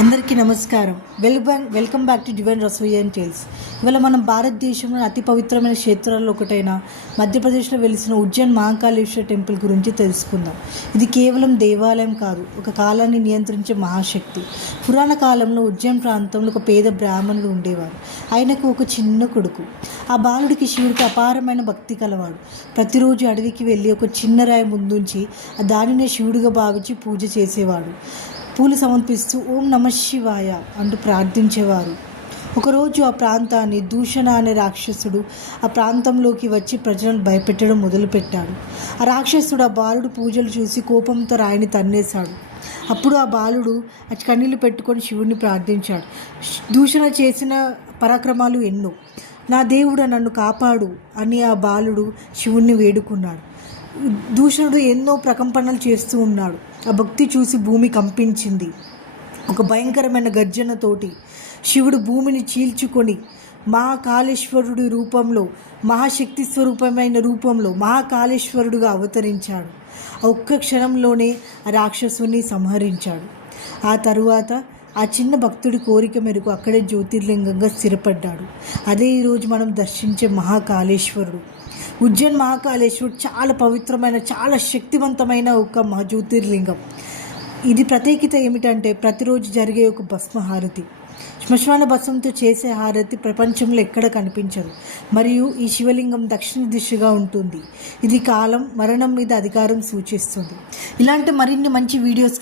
అందరికీ నమస్కారం. Welcome back to Divine Rasoi and Tales. ఇవాళ మనం భారతదేశంలో అతి పవిత్రమైన క్షేత్రాల్లో ఒకటైన మధ్యప్రదేశ్లో వెలిసిన ఉజ్జయిన్ మహాకాళేశ్వర టెంపుల్ గురించి తెలుసుకుందాం. ఇది కేవలం దేవాలయం కాదు, ఒక కాలాన్ని నియంత్రించే మహాశక్తి. పురాణ కాలంలో ఉజ్జయిన్ ప్రాంతంలో ఒక పేద బ్రాహ్మణుడు ఉండేవారు. ఆయనకు ఒక చిన్న కొడుకు. ఆ బాలుడికి శివుడికి అపారమైన భక్తి కలవాడు. ప్రతిరోజు అడవికి వెళ్ళి ఒక చిన్న రాయి ముందుంచి దానినే శివుడిగా భావించి పూజ చేసేవాడు. పూలు సమర్పిస్తూ ఓం నమ శివాయ అంటూ ప్రార్థించేవారు. ఒకరోజు ఆ ప్రాంతాన్ని దూషణ అనే రాక్షసుడు ఆ ప్రాంతంలోకి వచ్చి ప్రజలను భయపెట్టడం మొదలుపెట్టాడు. ఆ రాక్షసుడు ఆ బాలుడు పూజలు చూసి కోపంతో రాయిని తన్నేశాడు. అప్పుడు ఆ బాలుడు కన్నీళ్లు పెట్టుకొని శివుడిని ప్రార్థించాడు. దూషణ చేసిన పరాక్రమాలు ఎన్నో, నా దేవుడు నన్ను కాపాడు అని ఆ బాలుడు శివుణ్ణి వేడుకున్నాడు. దూషణుడు ఎన్నో ప్రకంపనలు చేస్తూ ఉన్నాడు. ఆ భక్తి చూసి భూమి కంపించింది. ఒక భయంకరమైన గర్జనతోటి శివుడు భూమిని చీల్చుకొని మహాకాళేశ్వరుడి రూపంలో, మహాశక్తి స్వరూపమైన రూపంలో మహాకాళేశ్వరుడుగా అవతరించాడు. ఆ ఒక్క క్షణంలోనే ఆ రాక్షసుని సంహరించాడు. ఆ తరువాత ఆ చిన్న భక్తుడి కోరిక మేరకు అక్కడే జ్యోతిర్లింగంగా స్థిరపడ్డాడు. అదే ఈరోజు మనం దర్శించే మహాకాళేశ్వరుడు. ఉజ్జయిన్ మహాకాళేశ్వరుడు చాలా పవిత్రమైన, చాలా శక్తివంతమైన ఒక జ్యోతిర్లింగం. ఇది ప్రత్యేకత ఏమిటంటే ప్రతిరోజు జరిగే ఒక భస్మ హారతి. శ్మశాన భస్మంతో చేసే హారతి ప్రపంచంలో ఎక్కడ కనిపించదు. మరియు ఈ శివలింగం దక్షిణ దిశగా ఉంటుంది. ఇది కాలం, మరణం మీద అధికారం సూచిస్తుంది. ఇలాంటి మరిన్ని మంచి వీడియోస్కి